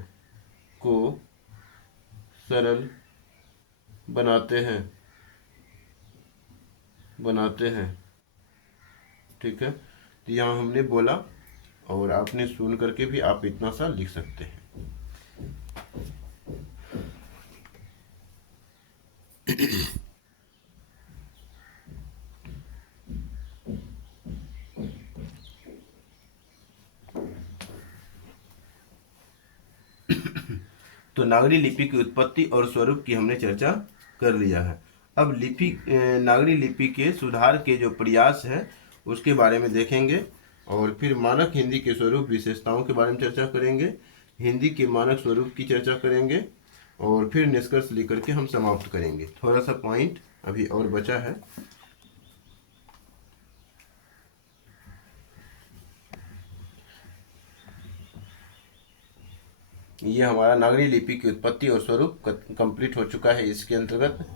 ठीक है, तो यहाँ हमने बोला और आपने सुन करके भी आप इतना सा लिख सकते हैं। तो नागरी लिपि की उत्पत्ति और स्वरूप की हमने चर्चा कर लिया है। अब नागरी लिपि के सुधार के जो प्रयास हैं उसके बारे में देखेंगे और फिर मानक हिंदी के स्वरूप विशेषताओं के बारे में चर्चा करेंगे, हिंदी के मानक स्वरूप की चर्चा करेंगे और फिर निष्कर्ष लेकर के हम समाप्त करेंगे। थोड़ा सा पॉइंट अभी और बचा है। ये हमारा नागरी लिपि की उत्पत्ति और स्वरूप कंप्लीट हो चुका है। इसके अंतर्गत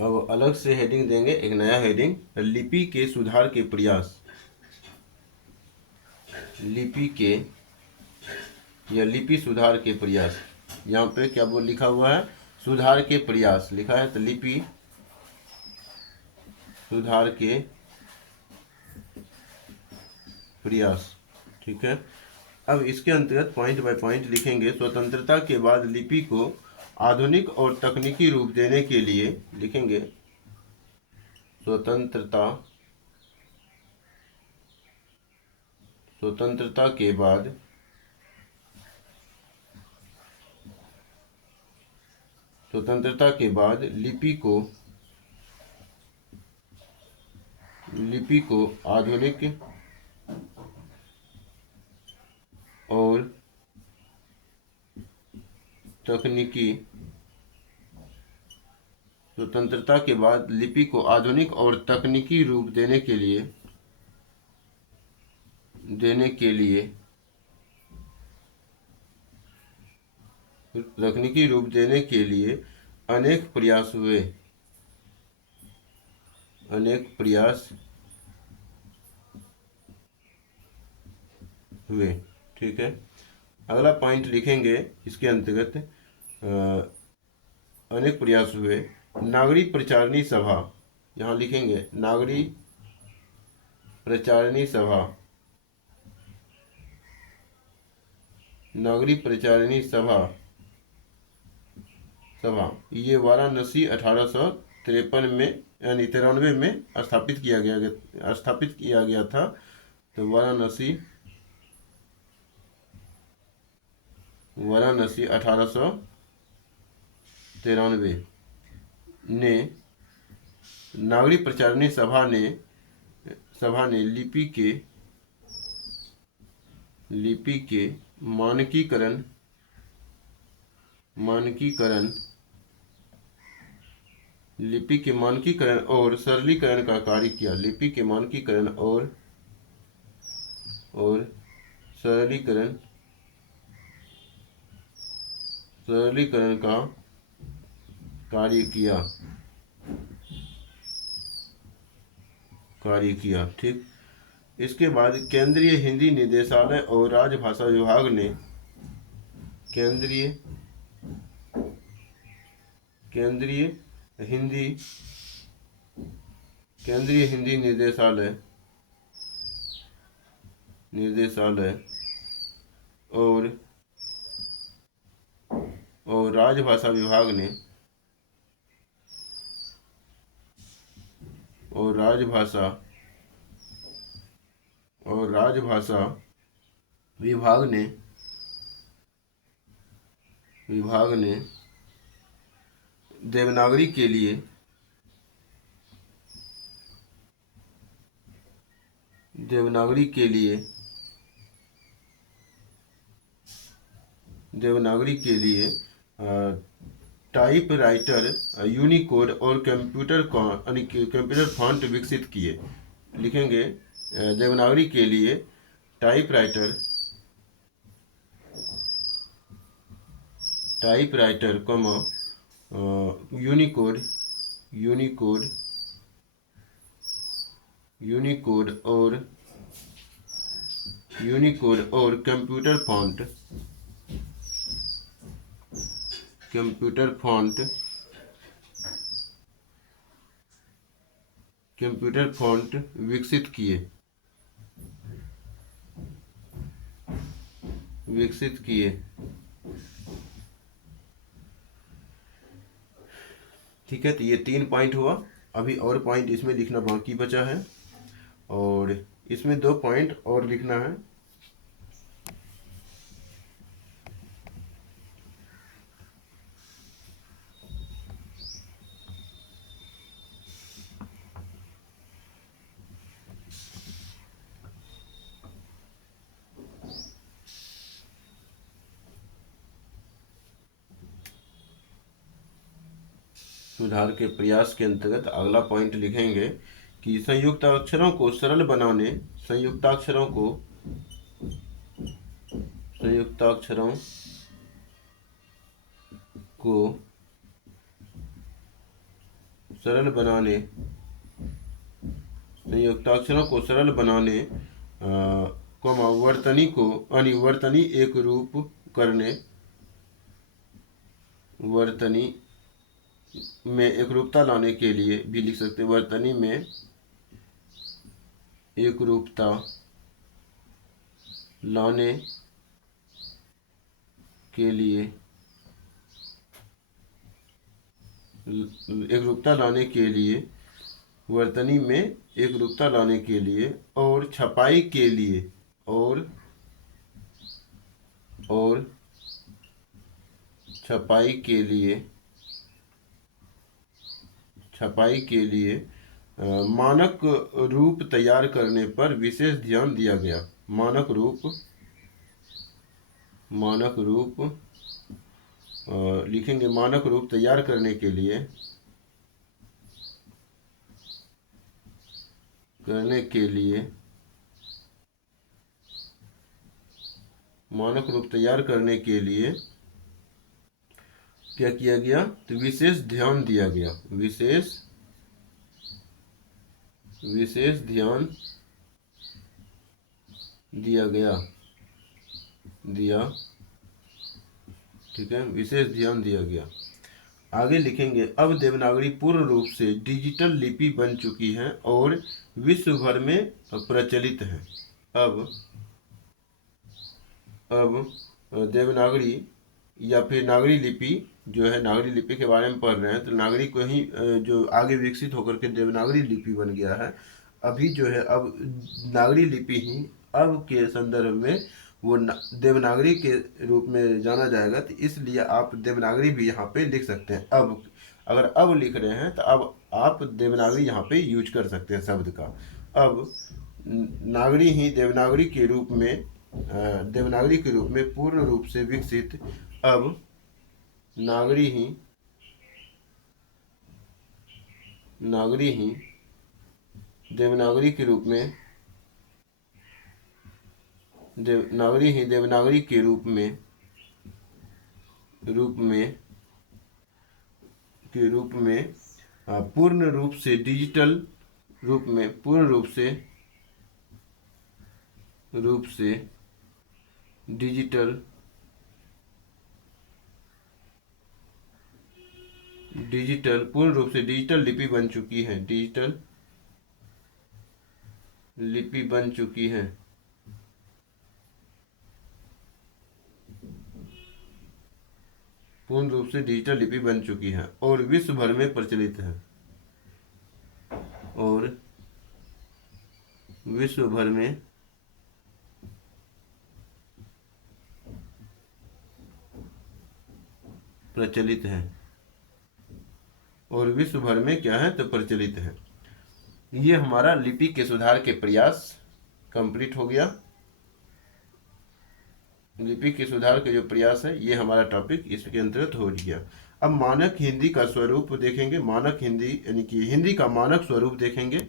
अब अलग से हेडिंग देंगे, एक नया हेडिंग, लिपि के सुधार के प्रयास। लिपि सुधार के प्रयास, यहाँ पे क्या बोल लिखा हुआ है, सुधार के प्रयास लिखा है, तो लिपि सुधार के प्रयास। ठीक है, अब इसके अंतर्गत पॉइंट बाय पॉइंट लिखेंगे। स्वतंत्रता के बाद लिपि को आधुनिक और तकनीकी रूप देने के लिए लिखेंगे, स्वतंत्रता के बाद लिपि को लिपि को आधुनिक और तकनीकी स्वतंत्रता के बाद लिपि को आधुनिक और तकनीकी रूप देने के लिए अनेक प्रयास हुए। ठीक है, अगला पॉइंट लिखेंगे इसके अंतर्गत अनेक प्रयास हुए। नागरी प्रचारणी सभा, यहाँ लिखेंगे नागरी प्रचारणी सभा, नागरी प्रचारणी सभा ये वाराणसी 1853 में यानी 93 में स्थापित किया गया था। तो वाराणसी 1893 ने नागरी प्रचारणी सभा ने लिपि के मानकीकरण और सरलीकरण का कार्य किया। लिपि के मानकीकरण और सरलीकरण का कार्य किया। ठीक, इसके बाद केंद्रीय हिंदी निदेशालय और राजभाषा विभाग ने केंद्रीय हिंदी निदेशालय और राजभाषा विभाग ने देवनागरी के लिए टाइप राइटर, यूनिकोड और कंप्यूटर फॉन्ट विकसित किए। लिखेंगे देवनागरी के लिए टाइप राइटर यूनिकोड और कंप्यूटर फॉन्ट विकसित किए। ठीक है, तो ये 3 पॉइंट हुआ। अभी और पॉइंट इसमें लिखना बाकी बचा है और इसमें 2 पॉइंट और लिखना है। सुधार के प्रयास के अंतर्गत अगला पॉइंट लिखेंगे कि संयुक्ताक्षरों को सरल बनाने, संयुक्ताक्षरों को सरल बनाने वर्तनी को अनिवर्तनी एक रूप करने, वर्तनी में एकरूपता लाने के लिए भी लिख सकते हैं। वर्तनी में एकरूपता लाने के लिए वर्तनी में एकरूपता लाने के लिए और छपाई के लिए छपाई के लिए मानक रूप तैयार करने पर विशेष ध्यान दिया गया। मानक रूप लिखेंगे मानक रूप तैयार करने के लिए मानक रूप तैयार करने के लिए क्या किया गया, तो विशेष ध्यान दिया गया। विशेष ध्यान दिया ठीक है, विशेष ध्यान दिया गया। आगे लिखेंगे अब देवनागरी पूर्ण रूप से डिजिटल लिपि बन चुकी है और विश्व भर में प्रचलित है। अब देवनागरी या फिर नागरी लिपि जो है, नागरी लिपि के बारे में पढ़ रहे हैं तो नागरी को ही जो आगे विकसित होकर के देवनागरी लिपि बन गया है। अभी जो है अब नागरी लिपि ही अब के संदर्भ में वो देवनागरी के रूप में जाना जाएगा, तो इसलिए आप देवनागरी भी यहाँ पे लिख सकते हैं। अब अगर अब लिख रहे हैं तो अब आप देवनागरी यहाँ पे यूज कर सकते हैं शब्द का। अब नागरी ही देवनागरी के रूप में पूर्ण रूप से विकसित। अब नागरी ही देवनागरी के रूप में देवनागरी के रूप में पूर्ण रूप से डिजिटल रूप में डिजिटल पूर्ण रूप से डिजिटल लिपि बन चुकी है। पूर्ण रूप से डिजिटल लिपि बन चुकी है और विश्व भर में प्रचलित है। विश्व भर में क्या है, तो प्रचलित है। ये हमारा लिपि के सुधार के प्रयास कंप्लीट हो गया। लिपि के सुधार के जो प्रयास है ये हमारा टॉपिक इसके अंतर्गत हो गया। अब मानक हिंदी का स्वरूप देखेंगे। मानक हिंदी यानी कि हिंदी का मानक स्वरूप देखेंगे।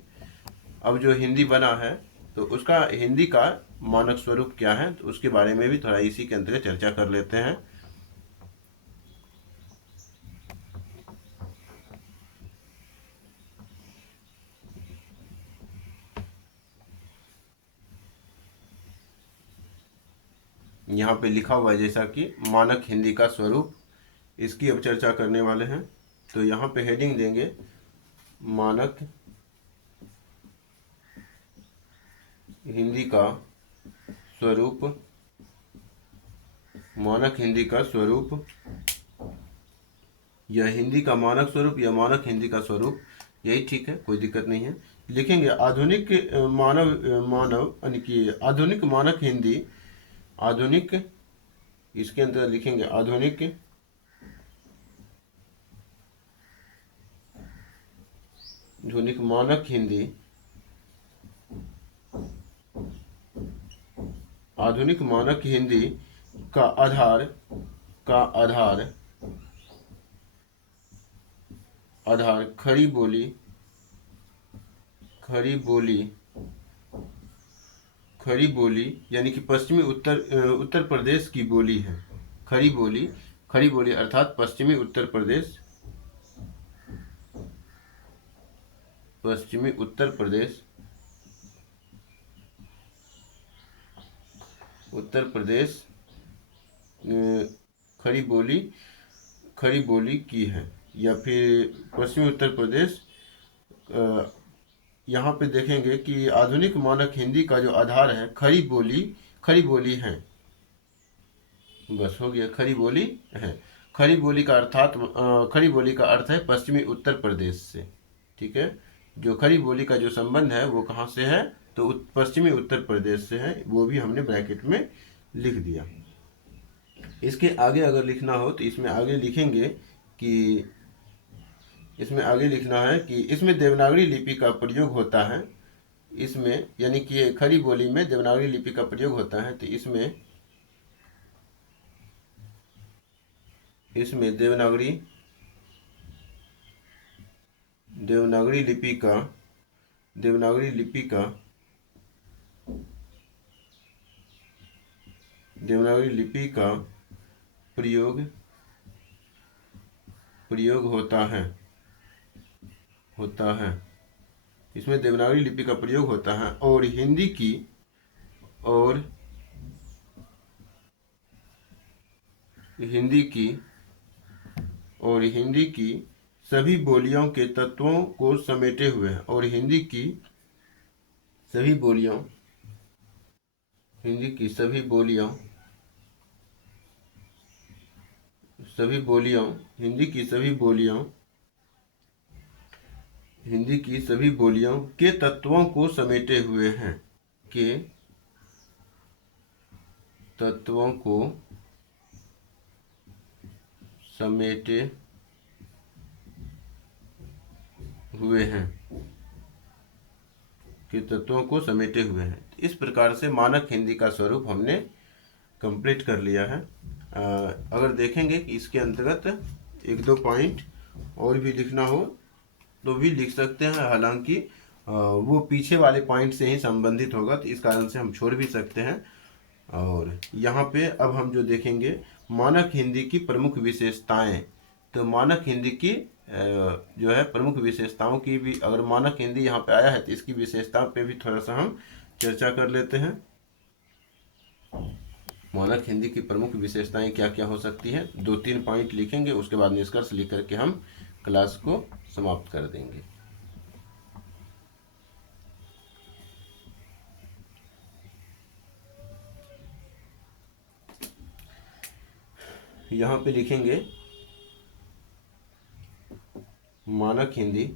अब जो हिंदी बना है तो उसका हिंदी का मानक स्वरूप क्या है, तो उसके बारे में भी थोड़ा इसी के अंतर्गत चर्चा कर लेते हैं। यहाँ पे लिखा हुआ है जैसा कि मानक हिंदी का स्वरूप, इसकी अब चर्चा करने वाले हैं। तो यहाँ पे हेडिंग देंगे मानक हिंदी का स्वरूप। मानक हिंदी का स्वरूप या हिंदी का मानक स्वरूप या मानक हिंदी का स्वरूप, यही ठीक है, कोई दिक्कत नहीं है। लिखेंगे आधुनिक यानी कि आधुनिक मानक हिंदी। आधुनिक, इसके अंदर लिखेंगे आधुनिक मानक हिंदी। आधुनिक मानक हिंदी का आधार खड़ी बोली यानी कि पश्चिमी उत्तर प्रदेश की बोली है। खड़ी बोली अर्थात पश्चिमी उत्तर प्रदेश खड़ी बोली की है, या फिर पश्चिमी उत्तर प्रदेश। यहाँ पे देखेंगे कि आधुनिक मानक हिंदी का जो आधार है खड़ी बोली है। बस हो गया, खड़ी बोली है। खड़ी बोली का अर्थ है पश्चिमी उत्तर प्रदेश से। ठीक है, जो खड़ी बोली का जो संबंध है वो कहाँ से है, तो पश्चिमी उत्तर प्रदेश से है। वो भी हमने ब्रैकेट में लिख दिया। इसके आगे अगर लिखना हो तो इसमें आगे लिखेंगे कि इसमें आगे लिखना है कि इसमें देवनागरी लिपि का प्रयोग होता है। इसमें यानी कि खड़ी बोली में देवनागरी लिपि का प्रयोग होता है, तो इसमें देवनागरी लिपि का प्रयोग होता है। इसमें देवनागरी लिपि का प्रयोग होता है और हिंदी की सभी बोलियों के तत्वों को समेटे हुए हैं, और हिंदी की सभी बोलियों के तत्वों को समेटे हुए हैं, इस प्रकार से मानक हिंदी का स्वरूप हमने कंप्लीट कर लिया है। अगर देखेंगे कि इसके अंतर्गत एक दो पॉइंट और भी लिखना हो तो भी लिख सकते हैं, हालांकि वो पीछे वाले पॉइंट से ही संबंधित होगा, तो इस कारण से हम छोड़ भी सकते हैं। और यहाँ पे अब हम जो देखेंगे मानक हिंदी की प्रमुख विशेषताएं, तो मानक हिंदी की जो है प्रमुख विशेषताओं की भी, अगर मानक हिंदी यहाँ पे आया है तो इसकी विशेषताओं पे भी थोड़ा सा हम चर्चा कर लेते हैं। मानक हिंदी की प्रमुख विशेषताएं क्या क्या हो सकती है, 2-3 पॉइंट लिखेंगे, उसके बाद निष्कर्ष लिख करके हम क्लास को समाप्त कर देंगे। यहाँ पे लिखेंगे मानक हिंदी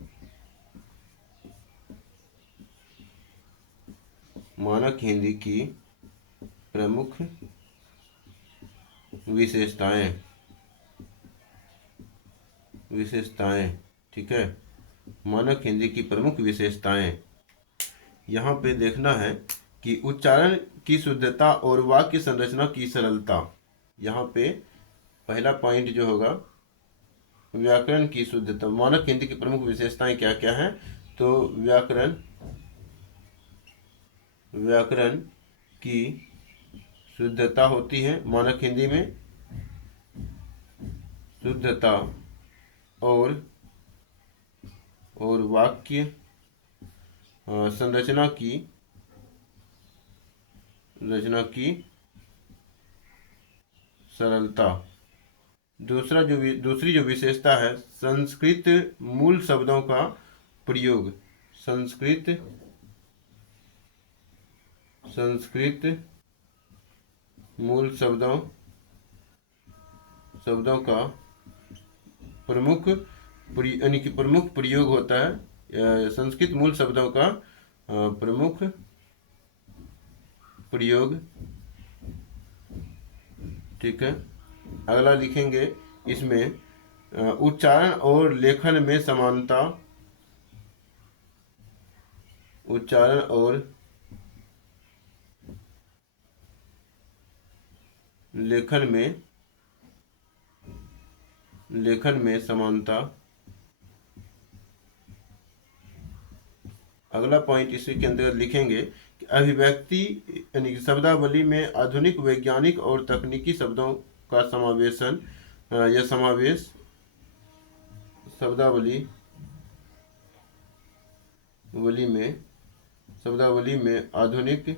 की प्रमुख विशेषताएं, ठीक है। मानक हिंदी की प्रमुख विशेषताएं, यहाँ पे देखना है कि उच्चारण की शुद्धता और वाक्य संरचना की सरलता। यहाँ पे पहला पॉइंट जो होगा व्याकरण की शुद्धता। मानक हिंदी की प्रमुख विशेषताएं क्या क्या हैं, तो व्याकरण की शुद्धता होती है मानक हिंदी में, शुद्धता और वाक्य संरचना की सरलता। दूसरी जो विशेषता है संस्कृत मूल शब्दों का प्रयोग। संस्कृत मूल शब्दों का प्रमुख यानी कि प्रमुख प्रयोग होता है। संस्कृत मूल शब्दों का प्रमुख प्रयोग, ठीक है। अगला लिखेंगे इसमें उच्चारण और लेखन में समानता। उच्चारण और लेखन में समानता। अगला पॉइंट इसी के अंतर्गत लिखेंगे कि अभिव्यक्ति यानी कि शब्दावली में आधुनिक वैज्ञानिक और तकनीकी शब्दों का समावेश शब्दावली में आधुनिक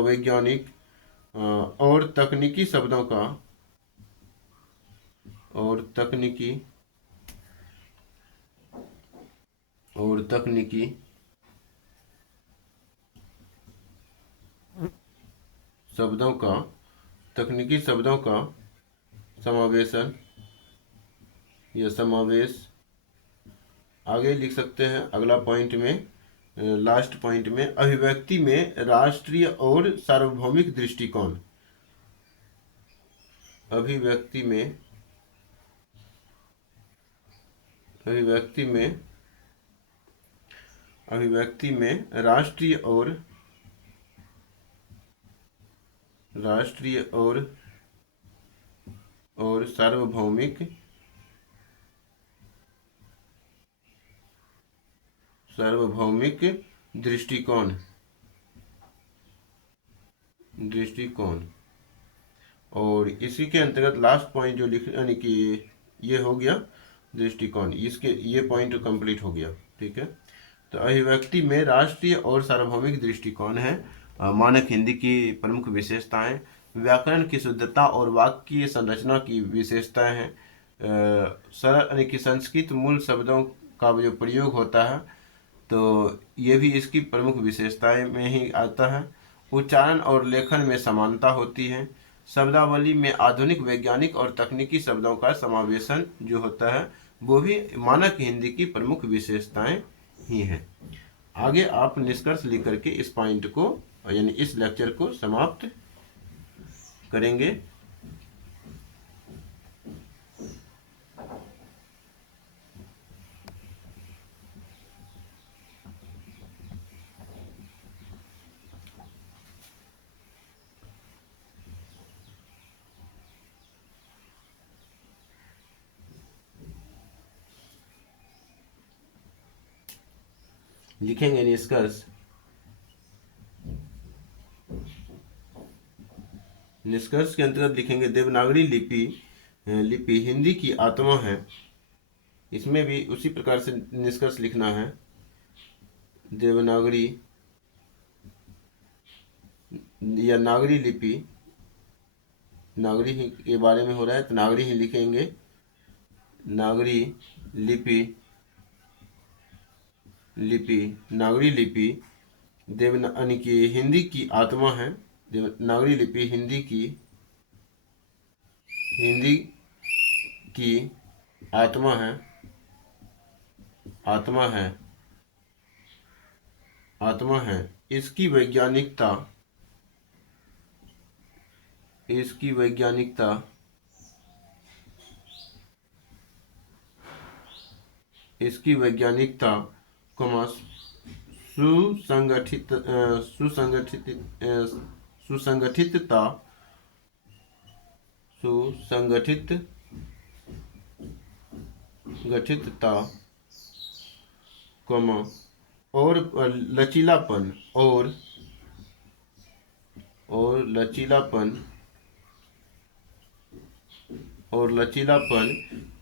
वैज्ञानिक और तकनीकी शब्दों का तकनीकी शब्दों का समावेश आगे लिख सकते हैं अगला पॉइंट में लास्ट पॉइंट में अभिव्यक्ति में राष्ट्रीय और सार्वभौमिक दृष्टिकोण। अभिव्यक्ति में अभिव्यक्ति में अभिव्यक्ति में राष्ट्रीय और सार्वभौमिक दृष्टिकोण और इसी के अंतर्गत लास्ट पॉइंट जो लिख यानी कि ये हो गया दृष्टिकोण, इसके ये पॉइंट कंप्लीट हो गया। ठीक है, तो अभिव्यक्ति में राष्ट्रीय और सार्वभौमिक दृष्टिकोण है। मानक हिंदी की प्रमुख विशेषताएं, व्याकरण की शुद्धता और वाक्य संरचना की विशेषताएं हैं। सरल यानी कि संस्कृत मूल शब्दों का जो प्रयोग होता है तो ये भी इसकी प्रमुख विशेषताएं में ही आता है। उच्चारण और लेखन में समानता होती है। शब्दावली में आधुनिक वैज्ञानिक और तकनीकी शब्दों का समावेशन जो होता है वो भी मानक हिंदी की प्रमुख विशेषताएं ही हैं। आगे आप निष्कर्ष लिख करके इस पॉइंट को यानी इस लेक्चर को समाप्त करेंगे। लिखेंगे निष्कर्ष। निष्कर्ष के अंतर्गत लिखेंगे देवनागरी लिपि हिंदी की आत्मा है। इसमें भी उसी प्रकार से निष्कर्ष लिखना है। देवनागरी या नागरी लिपि, नागरी ही के बारे में हो रहा है तो नागरी ही लिखेंगे। नागरी लिपि यानी कि हिंदी की आत्मा है। नागरी लिपि हिंदी की आत्मा है। इसकी वैज्ञानिकता कमा सुसंगठितता कमा और लचीलापन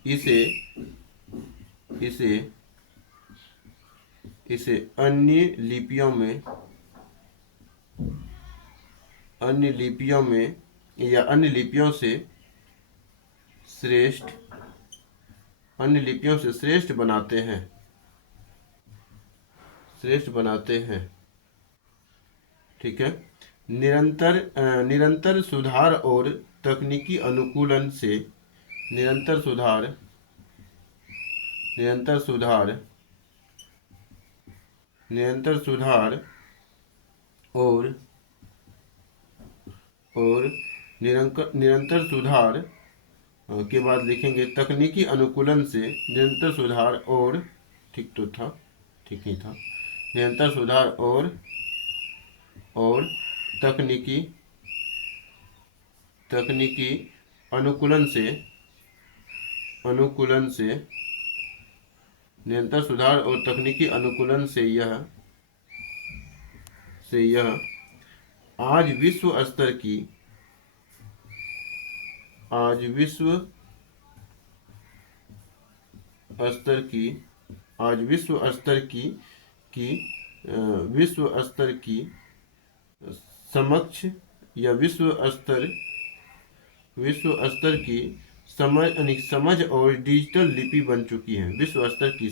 इसे अन्य लिपियों से श्रेष्ठ बनाते हैं। ठीक है, निरंतर सुधार और तकनीकी अनुकूलन से निरंतर सुधार और निरंतर सुधार के बाद लिखेंगे तकनीकी अनुकूलन से निरंतर सुधार और ठीक ही था। निरंतर सुधार और तकनीकी अनुकूलन से निरंतर सुधार और तकनीकी अनुकूलन से यह आज विश्व स्तर की समक्ष या विश्व स्तर की समझ और डिजिटल लिपि बन चुकी है। विश्व स्तर की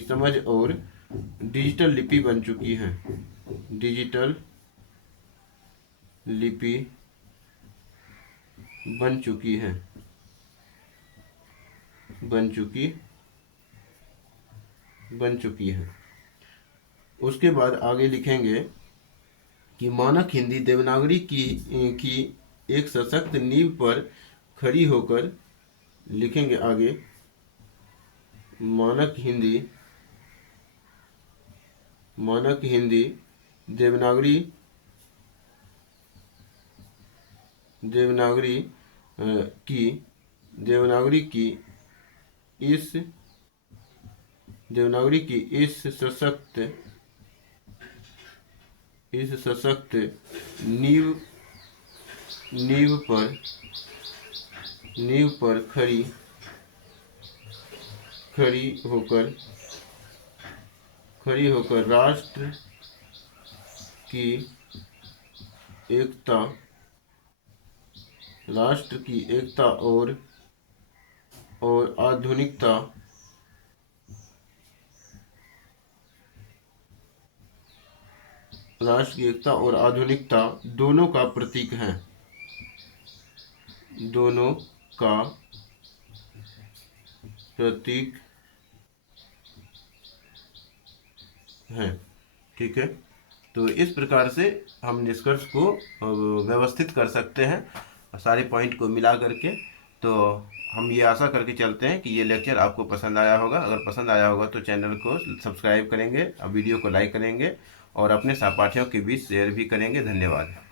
समझ और डिजिटल लिपि बन चुकी है। डिजिटल लिपि बन चुकी है। बन चुकी है। उसके बाद आगे लिखेंगे कि मानक हिंदी देवनागरी की एक सशक्त नींव पर खड़ी होकर, लिखेंगे आगे, मानक हिंदी देवनागरी की इस सशक्त नींव पर खड़ी होकर राष्ट्र की एकता और आधुनिकता दोनों का प्रतीक है। ठीक है। तो इस प्रकार से हम निष्कर्ष को व्यवस्थित कर सकते हैं सारे पॉइंट को मिला करके। तो हम ये आशा करके चलते हैं कि ये लेक्चर आपको पसंद आया होगा। अगर पसंद आया होगा तो चैनल को सब्सक्राइब करेंगे, वीडियो को लाइक करेंगे और अपने सहपाठियों के बीच शेयर भी करेंगे। धन्यवाद।